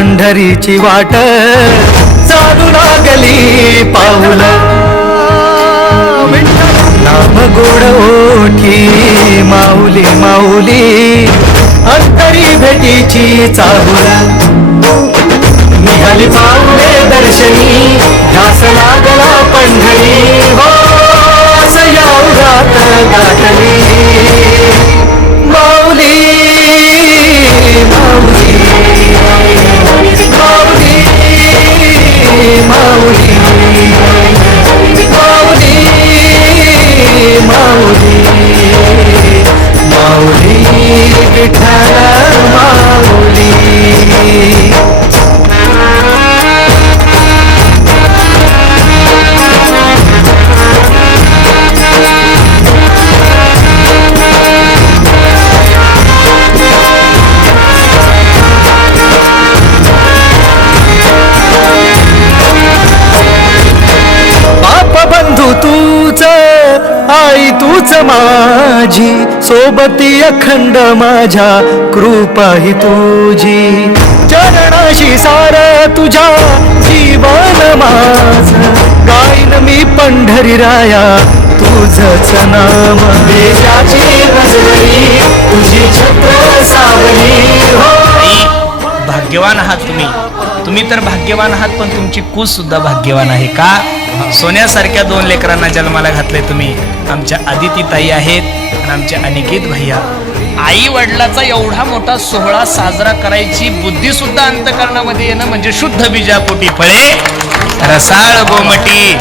पंढरीची वाट चालू लागली पाऊल. नाम गोड ओठी माऊली माऊली अंतरी भेटीची चाहुल. निघाली माऊली तूच माझी सोबती अखंड माझ्या कृपा ही तुझी. चरणाशी सार तुझ्या जीवन माझ. गाईन मी पंढरी राया तुझच नाम. देशाची रजवली तुझी छत्र सावली हो. भाग्यवान आहात तुम्ही. तुम्ही तर भाग्यवान आहात पण तुमची कूस सुद्धा भाग्यवान आहे का? सोन्यासारख्या दोन लेकरांना जन्माला घातले तुम्ही. आमच्या आदिती ताई आहेत आणि आमचे अनिकेत भैया. आई वडिलाचा एवढा मोठा सोहळा साजरा करायची बुद्धी सुद्धा अंतकरणामध्ये येणं म्हणजे शुद्ध बीजापोटी फळे. रसाळ गोमटी.